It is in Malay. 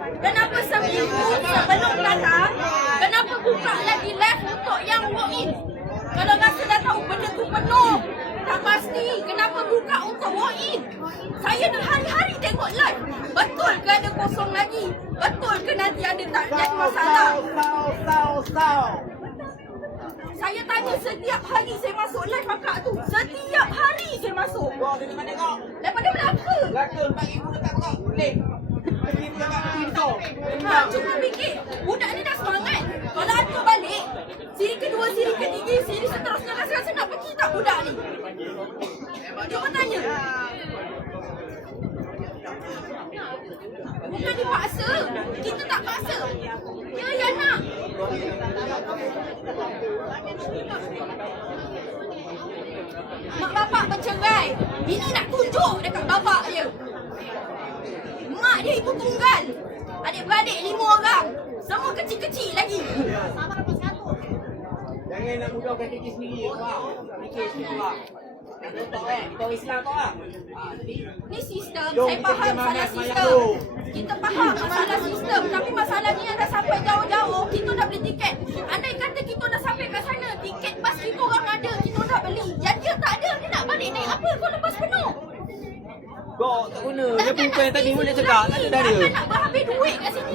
Kenapa seminggu sebelum datang, kenapa buka lagi live untuk yang walk-in? Kalau rasa dah tahu benda tu penuh, tak pasti, kenapa buka untuk walk-in? Saya dah hari-hari tengok live. Betul ke ada kosong lagi? Betul ke nanti ada tak jadi masalah? Saya tanya setiap hari saya masuk live kakak tu. Setiap hari saya masuk. Daripada Melaka. Melaka 4,000 dekat kau. Boleh. 4,000 dekat pintu. Cuma fikir, budak ni dah semangat. Kalau hantar balik, siri kedua, siri ketiga, siri seterusnya, rasa-rasa nak pergi tak budak ni? Cuba tanya. Bukan dipaksa, kita tak paksa. Dia yang nak. Mak bapak bercerai. Ini nak tunjuk dekat bapak dia. Mak dia ibu tunggal. Adik-beradik 5 orang. Semua kecil-kecil lagi. Jangan nak mudahkan diri sendiri. Fikir sikit lah. Contoh kita Islam kau lah. Ni sistem, saya faham masalah sistem. Kita faham masalah sistem. Tapi masalah ni yang dah sampai jauh-jauh, kita dah beli tiket. Andai kata kita dah sampai kat sana, tiket bas kita orang ada, kita dah beli. Yang dia tak ada, dia nak balik naik apa kalau bas penuh? Kau tak guna. Dia bukan yang tadi boleh cakap. Tak ada dah dia. Takkan nak berhabis duit kat sini.